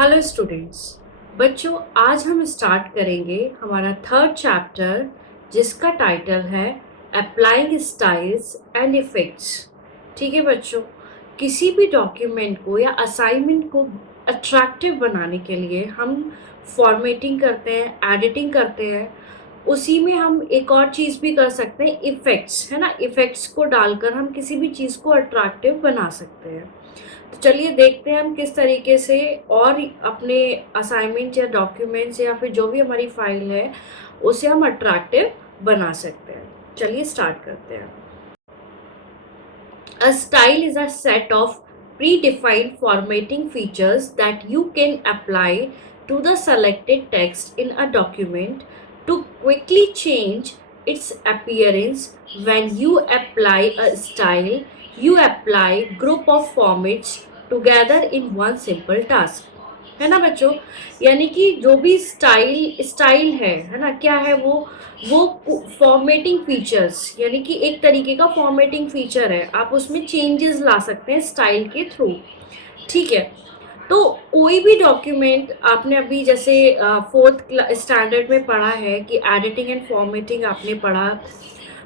Hello students. बच्चों, आज हम स्टार्ट करेंगे हमारा थर्ड चैप्टर, जिसका टाइटल है अप्लाइंग स्टाइल्स एंड इफेक्ट्स। ठीक है बच्चों, किसी भी डॉक्यूमेंट को या असाइनमेंट को अट्रैक्टिव बनाने के लिए हम फॉर्मेटिंग करते हैं, एडिटिंग करते हैं। उसी में हम एक और चीज़ भी कर सकते हैं, इफ़ेक्ट्स, है ना। इफ़ेक्ट्स को डालकर हम किसी भी चीज़ को अट्रैक्टिव बना सकते हैं। तो चलिए देखते हैं हम किस तरीके से और अपने असाइनमेंट या डॉक्यूमेंट्स या फिर जो भी हमारी फाइल है उसे हम अट्रैक्टिव बना सकते हैं। चलिए स्टार्ट करते हैं। A style is a set of predefined formatting features that you can apply to the selected text in a document to quickly change its appearance. When you apply a style, you apply group of formats together in one simple task. है ना बच्चों, यानी कि जो भी style है ना, क्या है वो फॉर्मेटिंग फीचर्स, यानी कि एक तरीके का फॉर्मेटिंग फीचर है। आप उसमें चेंजेस ला सकते हैं स्टाइल के थ्रू। ठीक है, तो कोई भी डॉक्यूमेंट आपने अभी जैसे फोर्थ स्टैंडर्ड में पढ़ा है कि एडिटिंग एंड फॉर्मेटिंग आपने पढ़ा,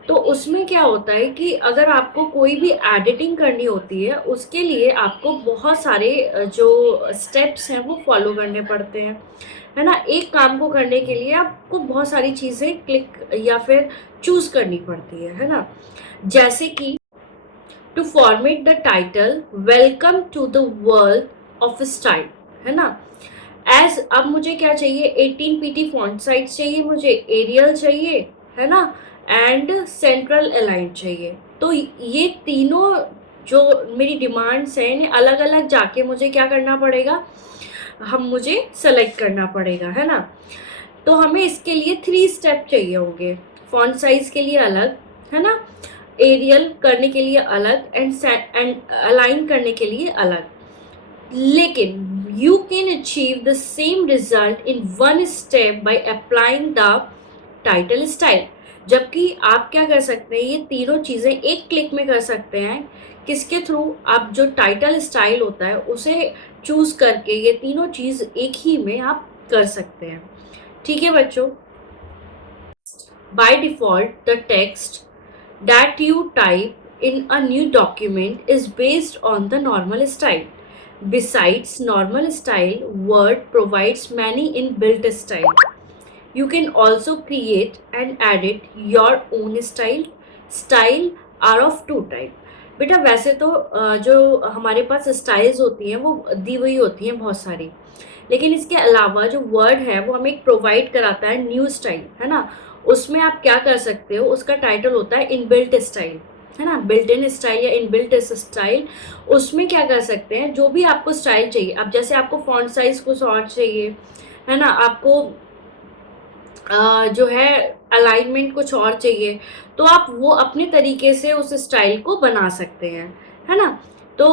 तो उसमें क्या होता है कि अगर आपको कोई भी एडिटिंग करनी होती है उसके लिए आपको बहुत सारे जो स्टेप्स हैं वो फॉलो करने पड़ते हैं, है ना। एक काम को करने के लिए आपको बहुत सारी चीज़ें क्लिक या फिर चूज़ करनी पड़ती है ना। जैसे कि to format the title welcome to the world of style, है ना। एज अब मुझे क्या चाहिए, 18 पीटी फॉन्ट साइज चाहिए, मुझे एरियल चाहिए, है ना, एंड सेंट्रल अलाइन चाहिए। तो ये तीनों जो मेरी डिमांड्स हैं इन्हें अलग अलग जाके मुझे क्या करना पड़ेगा, मुझे सेलेक्ट करना पड़ेगा, है ना। तो हमें इसके लिए 3 स्टेप चाहिए होंगे। फॉन्ट साइज के लिए अलग, है ना, एरियल करने के लिए अलग, एंड अलाइन करने के लिए अलग। लेकिन you can achieve the same result in one step by applying the title style। जबकि आप क्या कर सकते हैं, ये तीनों चीज़ें एक क्लिक में कर सकते हैं। किसके थ्रू? आप जो टाइटल स्टाइल होता है उसे चूज करके ये तीनों चीज़ एक ही में आप कर सकते हैं। ठीक है बच्चों, by default the text that you type in a new document is based on the normal style. Besides normal style, Word provides many inbuilt style. You can also create and edit your own style. Style are of two type. बेटा वैसे तो जो हमारे पास styles होती हैं वो दी हुई होती हैं बहुत सारी, लेकिन इसके अलावा जो वर्ड है वो हमें प्रोवाइड कराता है न्यू स्टाइल, है ना। उसमें आप क्या कर सकते हो, उसका टाइटल होता है इनबिल्ट स्टाइल, है ना, बिल्ट इन स्टाइल या इनबिल्ट स्टाइल। उसमें क्या कर सकते हैं, जो भी आपको स्टाइल चाहिए, अब जैसे आपको फॉन्ट साइज कुछ और चाहिए, है ना, आपको जो है अलाइनमेंट कुछ और चाहिए, तो आप वो अपने तरीके से उस स्टाइल को बना सकते हैं, है ना। तो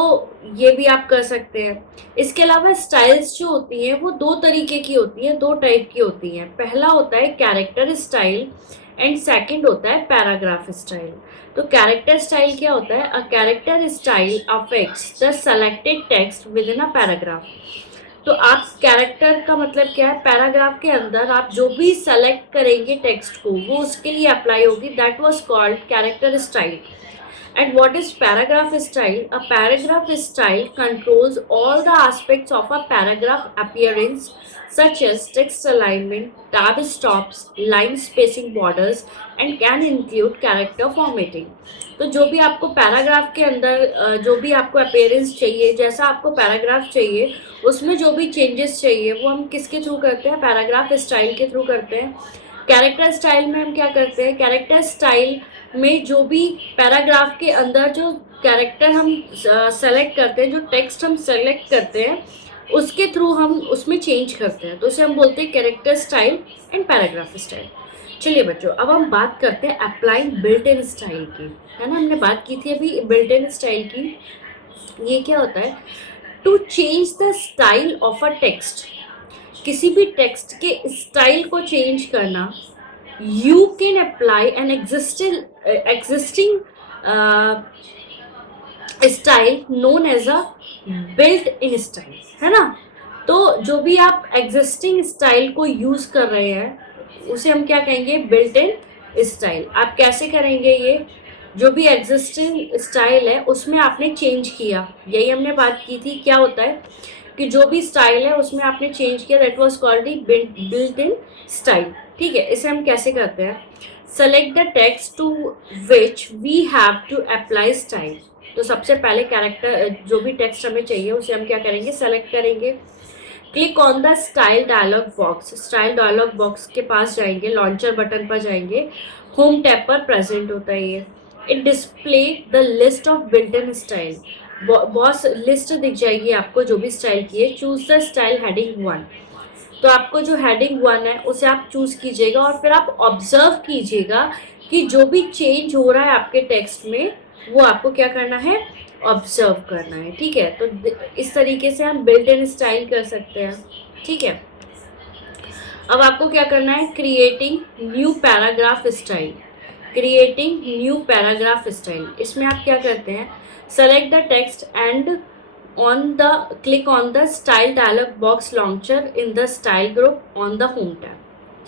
ये भी आप कर सकते हैं। इसके अलावा स्टाइल्स जो होती हैं वो दो तरीके की होती हैं, दो टाइप की होती हैं। पहला होता है कैरेक्टर स्टाइल एंड सेकंड होता है पैराग्राफ स्टाइल। तो कैरेक्टर स्टाइल क्या होता है? A character style affects the selected text with in a paragraph. तो आप कैरेक्टर का मतलब क्या है, पैराग्राफ के अंदर आप जो भी सेलेक्ट करेंगे टेक्स्ट को वो उसके लिए अप्लाई होगी। That was called character style. And what is paragraph style? A paragraph style controls all the aspects of a paragraph appearance, such as text alignment, tab stops, line spacing borders, and can include character formatting. तो जो भी आपको paragraph के अंदर जो भी आपको appearance चाहिए, जैसा आपको पैराग्राफ चाहिए उसमें जो भी चेंजेस चाहिए वो हम किसके थ्रू करते हैं? पैराग्राफ स्टाइल के थ्रू करते हैं। कैरेक्टर स्टाइल में हम क्या करते हैं? कैरेक्टर स्टाइल में जो भी पैराग्राफ के अंदर जो कैरेक्टर हम सेलेक्ट करते हैं, जो टेक्स्ट हम सेलेक्ट करते हैं उसके थ्रू हम उसमें चेंज करते हैं, तो उसे हम बोलते हैं character style and paragraph style. चलिए बच्चों, अब हम बात करते हैं अप्लाइंग बिल्ट इन स्टाइल की, है ना। हमने बात की थी अभी बिल्ट इन स्टाइल की। ये क्या होता है? To change the style of a text, किसी भी टेक्स्ट के स्टाइल को चेंज करना। You can apply an existing style known as a built in style, है ना। तो जो भी आप एग्जिस्टिंग स्टाइल को यूज कर रहे हैं उसे हम क्या कहेंगे, बिल्ट इन स्टाइल। आप कैसे करेंगे ये, जो भी एग्जिस्टिंग स्टाइल है उसमें आपने चेंज किया, यही हमने बात की थी। क्या होता है कि जो भी स्टाइल है उसमें आपने चेंज किया, that was called the built in style. ठीक है, इसे हम कैसे करते हैं, select the text to which we have to apply style. तो सबसे पहले कैरेक्टर जो भी टेक्स्ट हमें चाहिए उसे हम क्या करेंगे, सेलेक्ट करेंगे। Click on the style dialog box, style dialog box के पास जाएंगे, लॉन्चर बटन पर जाएंगे, होम टैब पर प्रेजेंट होता है ये। It display the list of built in style, बहुत लिस्ट दिख जाएगी आपको जो भी स्टाइल की है। चूज द स्टाइल हेडिंग 1, तो आपको जो हेडिंग 1 है उसे आप चूज कीजिएगा और फिर आप ऑब्जर्व कीजिएगा कि जो भी चेंज हो रहा है आपके टेक्स्ट में वो आपको क्या करना है, ऑब्जर्व करना है। ठीक है, तो इस तरीके से हम बिल्ट इन स्टाइल कर सकते हैं। ठीक है, अब आपको क्या करना है, creating new paragraph style, creating new paragraph style. इसमें आप क्या करते हैं, select the text and on the click on the style dialog box launcher in the style group on the home tab.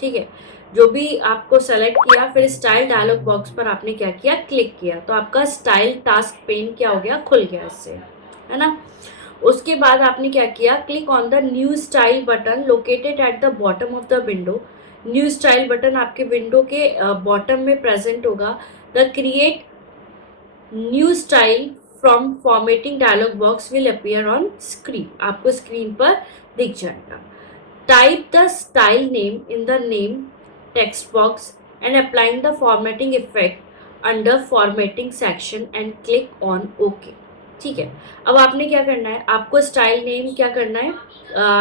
ठीक है, जो भी आपको सेलेक्ट किया फिर स्टाइल डायलॉग बॉक्स पर आपने क्या किया, क्लिक किया, तो आपका स्टाइल टास्क पेन क्या हो गया, खुल गया इससे, है ना। उसके बाद आपने क्या किया, click on the new style button located at the bottom of the window. New style button आपके विंडो के बॉटम में प्रेजेंट होगा। The create new style from formatting dialog box will appear on screen, आपको screen पर दिख जाएगा। Type the style name in the name text box and applying the formatting effect under formatting section and click on okay. ठीक है, अब आपने क्या करना है, आपको स्टाइल नेम क्या करना है,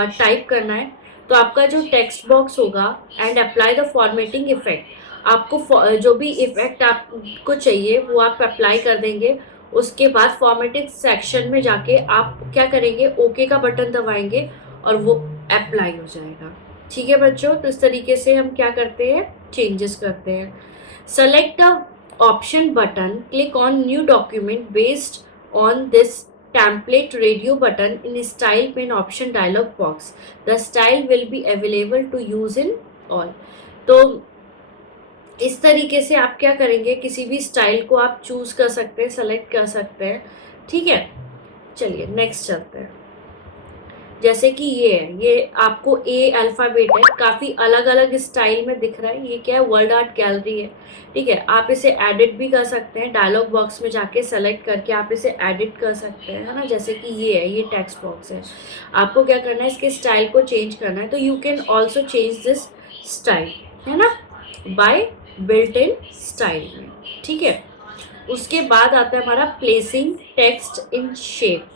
टाइप करना है। तो आपका जो टेक्स्ट बॉक्स होगा and apply the formatting effect, आपको जो भी इफेक्ट आपको चाहिए वो आप अप्लाई कर देंगे। उसके बाद फॉर्मेटिंग सेक्शन में जाके आप क्या करेंगे, ओके का बटन दबाएंगे और वो अप्लाई हो जाएगा। ठीक है बच्चों, तो इस तरीके से हम क्या करते हैं, चेंजेस करते हैं। Select the option button, click on new document based on this template radio button in style pane option dialog box. The style will be available to use in all. तो इस तरीके से आप क्या करेंगे, किसी भी स्टाइल को आप चूज कर सकते हैं, सेलेक्ट कर सकते हैं। ठीक है, चलिए नेक्स्ट चलते हैं। जैसे कि ये है, ये आपको ए अल्फाबेट है, काफ़ी अलग अलग स्टाइल में दिख रहा है। ये क्या है, वर्ड आर्ट गैलरी है। ठीक है, आप इसे एडिट भी कर सकते हैं, डायलॉग बॉक्स में जाके सेलेक्ट करके आप इसे एडिट कर सकते हैं, है ना। जैसे कि ये है, ये टेक्स्ट बॉक्स है, आपको क्या करना है, इसके स्टाइल को चेंज करना है। तो you can also change this style, है ना, बाय बिल्ट इन स्टाइल में। ठीक है, उसके बाद आता है हमारा placing text in shape,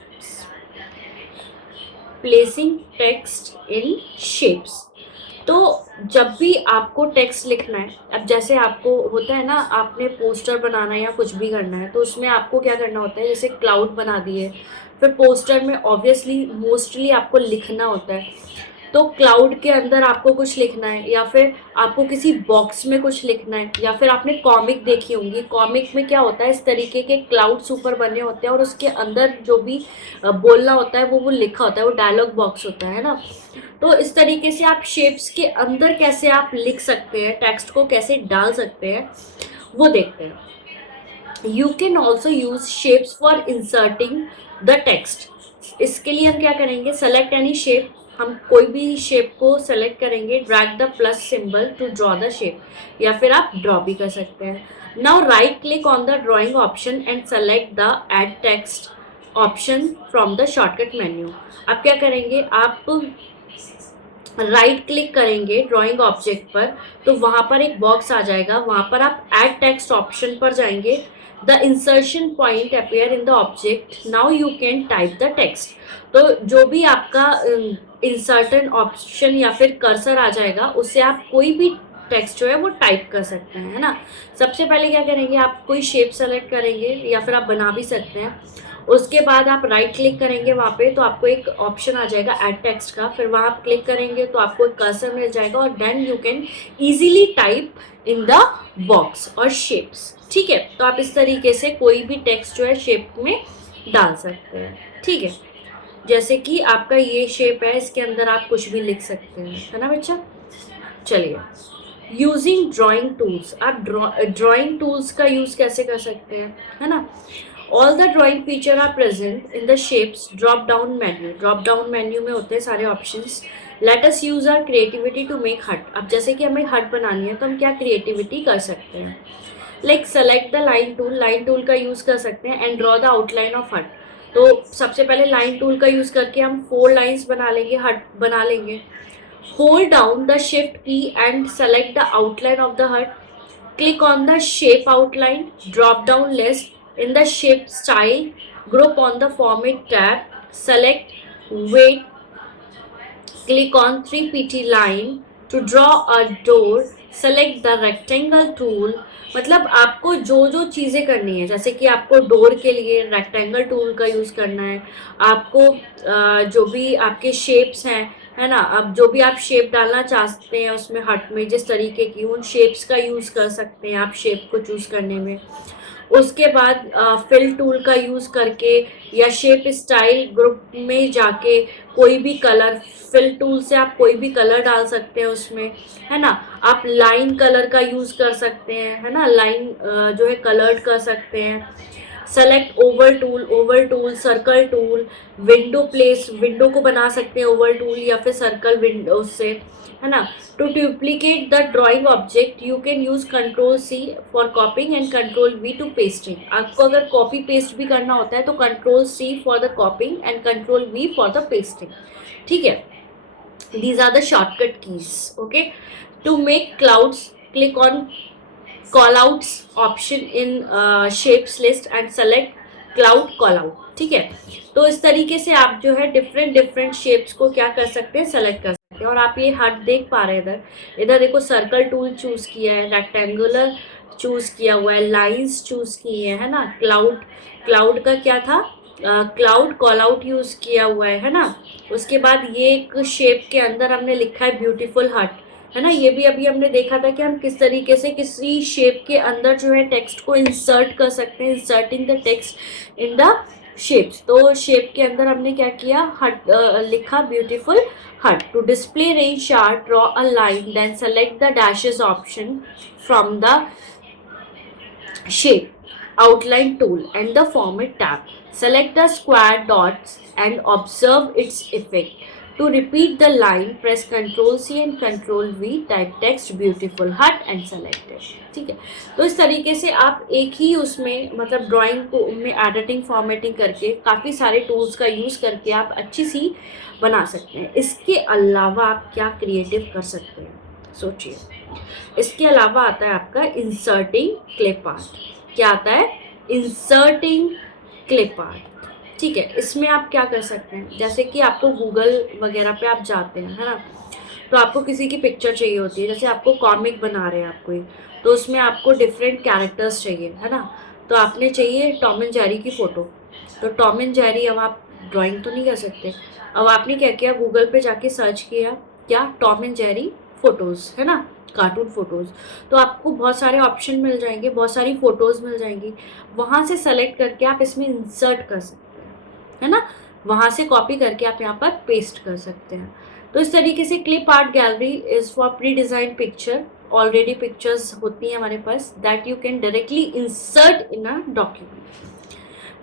placing text in shapes. तो जब भी आपको टेक्स्ट लिखना है, अब जैसे आपको होता है ना, आपने पोस्टर बनाना है या कुछ भी करना है, तो उसमें आपको क्या करना होता है, जैसे क्लाउड बना दिए, फिर पोस्टर में ऑब्वियसली मोस्टली आपको लिखना होता है। तो क्लाउड के अंदर आपको कुछ लिखना है या फिर आपको किसी बॉक्स में कुछ लिखना है, या फिर आपने कॉमिक देखी होंगी, कॉमिक में क्या होता है, इस तरीके के क्लाउड्स ऊपर बने होते हैं और उसके अंदर जो भी बोलना होता है वो लिखा होता है, वो डायलॉग बॉक्स होता है ना। तो इस तरीके से आप शेप्स के अंदर कैसे आप लिख सकते हैं, टेक्स्ट को कैसे डाल सकते हैं, वो देखते हैं। You can also use shapes for inserting the text. इसके लिए हम क्या करेंगे, सेलेक्ट एनी शेप, हम कोई भी शेप को सेलेक्ट करेंगे, drag the plus symbol to draw the shape, या फिर आप ड्रॉ भी कर सकते हैं। Now right click on the drawing option and select the add text option from the shortcut menu. आप क्या करेंगे, आप राइट क्लिक करेंगे ड्राइंग ऑब्जेक्ट पर, तो वहां पर एक बॉक्स आ जाएगा, वहां पर आप ऐड टेक्स्ट ऑप्शन पर जाएंगे। The insertion point appear in the object, now you can type the text. तो जो भी आपका इंसर्टन ऑप्शन या फिर कर्सर आ जाएगा, उससे आप कोई भी टेक्स्ट जो है वो टाइप कर सकते हैं, है ना। सबसे पहले क्या करेंगे, आप कोई शेप सेलेक्ट करेंगे या फिर आप बना भी सकते हैं। उसके बाद आप राइट क्लिक करेंगे वहाँ पे, तो आपको एक ऑप्शन आ जाएगा ऐड टेक्स्ट का, फिर वहाँ आप क्लिक करेंगे तो आपको एक कर्सर मिल जाएगा और then you can easily type in the box और शेप्स। ठीक है, तो आप इस तरीके से कोई भी टेक्स्ट जो है शेप में डाल सकते हैं। ठीक है, जैसे कि आपका ये शेप है, इसके अंदर आप कुछ भी लिख सकते हैं, है ना बच्चा। चलिए, यूजिंग ड्राइंग टूल्स, आप ड्राइंग टूल्स का यूज कैसे कर सकते हैं, है ना। All the drawing feature are present in the shapes drop down menu. Drop down menu में होते हैं सारे ऑप्शंस। Let us use our creativity to make hut. अब जैसे कि हमें हट बनानी है तो हम क्या क्रिएटिविटी कर सकते हैं, like select the line tool. Line tool का यूज कर सकते हैं and draw the outline of हट। तो सबसे पहले लाइन टूल का यूज करके हम 4 लाइंस बना लेंगे, हट बना लेंगे। Hold down the shift key and select the outline of the hut. Click on the shape outline drop down list. In the shape style group on the format tab, select weight. Click on 3pt line to draw a door. Select the rectangle tool. मतलब आपको जो जो चीज़ें करनी है, जैसे कि आपको डोर के लिए रेक्टेंगल टूल का यूज़ करना है, आपको जो भी आपके शेप्स हैं, है ना, अब जो भी आप शेप डालना चाहते हैं उसमें हट में जिस तरीके की, उन शेप्स का यूज़ कर सकते हैं आप शेप को चूज़ करने में। उसके बाद फिल टूल का यूज़ करके या शेप स्टाइल ग्रुप में जाके कोई भी कलर, फिल टूल से आप कोई भी कलर डाल सकते हैं उसमें, है ना। आप लाइन कलर का यूज़ कर सकते हैं, है ना, लाइन जो है कलर्ड कर सकते हैं। Select Oval tool, circle tool, window place, window को बना सकते हैं ओवल टूल या फिर सर्कल विंडो से, है ना। To duplicate the drawing object you can use control C for copying and control V to pasting. आपको अगर कॉपी पेस्ट भी करना होता है तो control C for the copying and control V for the pasting, ठीक है। these are the shortcut keys, okay. To make clouds, click on callouts option in shapes list and select cloud callout, ठीक है। तो इस तरीके से आप जो है डिफरेंट शेप्स को क्या कर सकते हैं, सेलेक्ट कर सकते हैं। और आप ये हट देख पा रहे हैं, इधर इधर देखो सर्कल टूल चूज किया है, रेक्टेंगुलर चूज किया हुआ है, लाइंस चूज की है ना। क्लाउड, क्लाउड का क्या था, क्लाउड कॉल आउट यूज किया हुआ है ना। उसके बाद ये एक शेप के अंदर हमने लिखा है ब्यूटीफुल हट, है ना। ये भी अभी हमने देखा था कि हम किस तरीके से किसी शेप के अंदर जो है टेक्स्ट को इंसर्ट कर सकते हैं, inserting the text in the shapes. तो शेप के अंदर हमने क्या किया, हट लिखा beautiful hut. To display range chart draw a line then select the dashes option from the shape outline tool and the format tab. Select the square dots and observe its effect. To repeat the line, press Ctrl C and Ctrl V, type text beautiful hut and select it, ठीक है। तो इस तरीके से आप एक ही उसमें मतलब ड्राइंग को में एडिटिंग फॉर्मेटिंग करके काफ़ी सारे टूल्स का यूज़ करके आप अच्छी सी बना सकते हैं। इसके अलावा आप क्या क्रिएटिव कर सकते हैं, सोचिए। इसके अलावा आता है आपका इंसर्टिंग क्लिप आर्ट। क्या आता है, इंसर्टिंग क्लिप आर्ट, ठीक है। इसमें आप क्या कर सकते हैं, जैसे कि आपको गूगल वगैरह पे आप जाते हैं, है ना, तो आपको किसी की पिक्चर चाहिए होती है, जैसे आपको कॉमिक बना रहे हैं आप कोई, तो उसमें आपको डिफरेंट कैरेक्टर्स चाहिए, है ना। तो आपने चाहिए टॉम एंड जेरी की फ़ोटो, तो टॉम एंड जेरी अब आप ड्राइंग तो नहीं कर सकते। अब आपने क्या किया, गूगल पे जाके सर्च किया क्या, टॉम एंड जेरी फ़ोटोज़, है ना, कार्टून फ़ोटोज़। तो आपको बहुत सारे ऑप्शन मिल जाएंगे, बहुत सारी फ़ोटोज़ मिल जाएंगी, वहाँ से सेलेक्ट करके आप इसमें इंसर्ट कर सकते हैं, है ना। वहाँ से कॉपी करके आप यहाँ पर पेस्ट कर सकते हैं। तो इस तरीके से clip art gallery is for pre design picture. Already pictures होती हैं हमारे पास that you can directly insert in a document.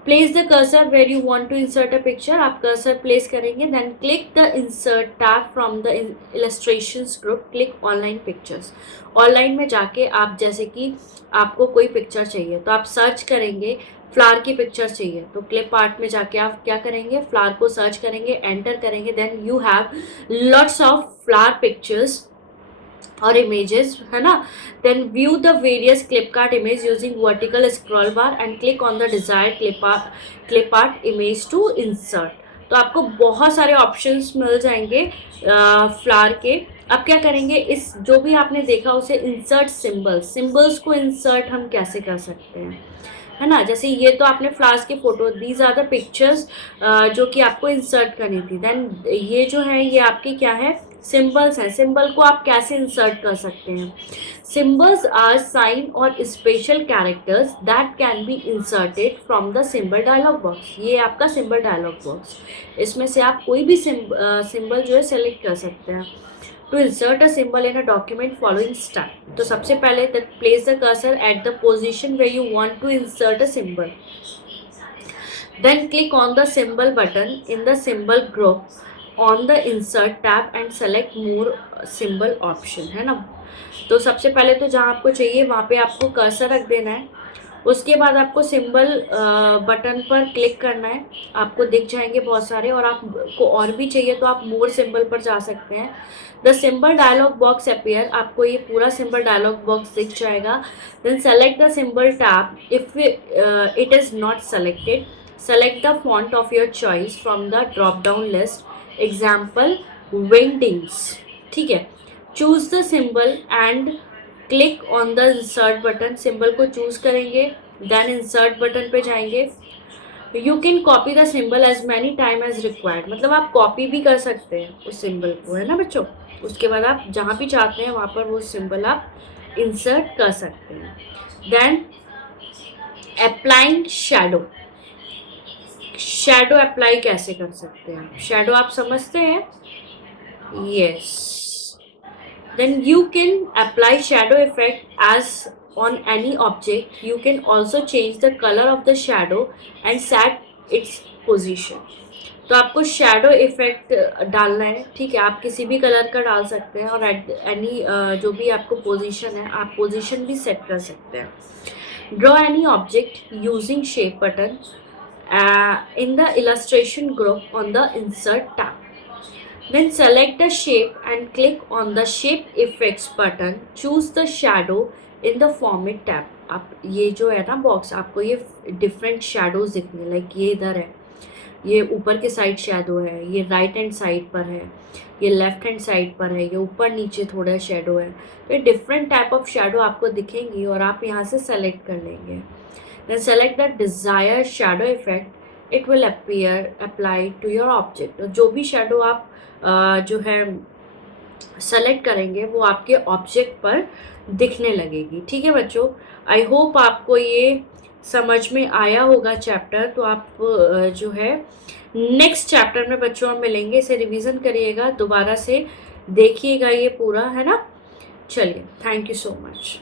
Place the cursor where you want to insert a picture, आप कर्सर प्लेस करेंगे, then click the insert tab from the illustrations group, click online pictures. Online में जाके आप जैसे कि आपको कोई picture चाहिए तो आप सर्च करेंगे, फ्लावर की पिक्चर चाहिए तो क्लिप आर्ट में जाके आप क्या करेंगे, फ्लावर को सर्च करेंगे, एंटर करेंगे, then you have lots of flower pictures और इमेजेस, है ना। Then view the various clip art image using vertical scroll bar and click on the desired clip art image to insert. तो आपको बहुत सारे options मिल जाएंगे flower के। अब क्या करेंगे, इस जो भी आपने देखा उसे इंसर्ट सिंबल्स को इंसर्ट हम कैसे कर सकते हैं, है ना। जैसे ये तो आपने फ्लावर्स की photo, these are the pictures जो कि आपको इंसर्ट करनी थी। देन ये जो है ये आपकी क्या है, सिंबल्स हैं, सिंबल को आप कैसे इंसर्ट कर सकते हैं? सिंबल्स आर साइन और special characters that can be inserted from the symbol dialog box. ये आपका सिंबल डायलॉग बॉक्स, इसमें से आप कोई भी सिंबल जो है सेलेक्ट कर सकते हैं। To insert a symbol in a document following step. तो सबसे पहले place the cursor at the position where you want to insert a symbol, then click on the symbol button in the symbol group on the insert tab and select more symbol option, है ना। तो सबसे पहले तो जहाँ आपको चाहिए वहाँ पे आपको कर्सर रख देना है, उसके बाद आपको सिंबल बटन पर क्लिक करना है, आपको दिख जाएंगे बहुत सारे, और आपको और भी चाहिए तो आप मोर सिंबल पर जा सकते हैं। The symbol dialog box appear, आपको ये पूरा सिंबल डायलॉग बॉक्स दिख जाएगा। Then select the symbol tab, if it is not selected select the font of your choice from the drop down list, example Wingdings, ठीक है। choose the symbol and click on the insert button, symbol को choose करेंगे, then insert button पे जाएंगे। you can copy the symbol as many time as required, मतलब आप copy भी कर सकते हैं उस सिंबल को, है ना बच्चों। उसके बाद आप जहाँ भी चाहते हैं वहाँ पर वो सिंबल आप इंसर्ट कर सकते हैं। Then applying shadow, shadow apply कैसे कर सकते हैं? शैडो आप समझते हैं? Yes, then you can apply shadow effect as on any object, you can also change the colour of the shadow and set its position. तो आपको शैडो इफेक्ट डालना है, ठीक है, आप किसी भी कलर का डाल सकते हैं, और एनी जो भी आपको पोजीशन है आप पोजीशन भी सेट कर सकते हैं। Draw any object using shape button in the illustration group on the insert tab. Then select the shape and click on the shape effects button. Choose the shadow in the format tab. आप ये जो है ना box, आपको ये different shadows दिखने, like ये इधर है, ये ऊपर के साइड शेडो है, ये राइट हैंड साइड पर है, ये लेफ्ट हैंड साइड पर है, ये ऊपर नीचे थोड़ा शेडो है। तो ये डिफरेंट टाइप ऑफ शेडो आपको दिखेंगी और आप यहाँ से सेलेक्ट कर लेंगे। Then select the desired shadow effect. It will apply to your object. तो जो भी shadow आप जो है सेलेक्ट करेंगे वो आपके ऑब्जेक्ट पर दिखने लगेगी, ठीक है बच्चों। आई होप आपको ये समझ में आया होगा चैप्टर। तो आप जो है नेक्स्ट चैप्टर में बच्चों हम मिलेंगे, इसे रिवीजन करिएगा, दोबारा से देखिएगा ये पूरा, है ना। चलिए, थैंक यू सो मच।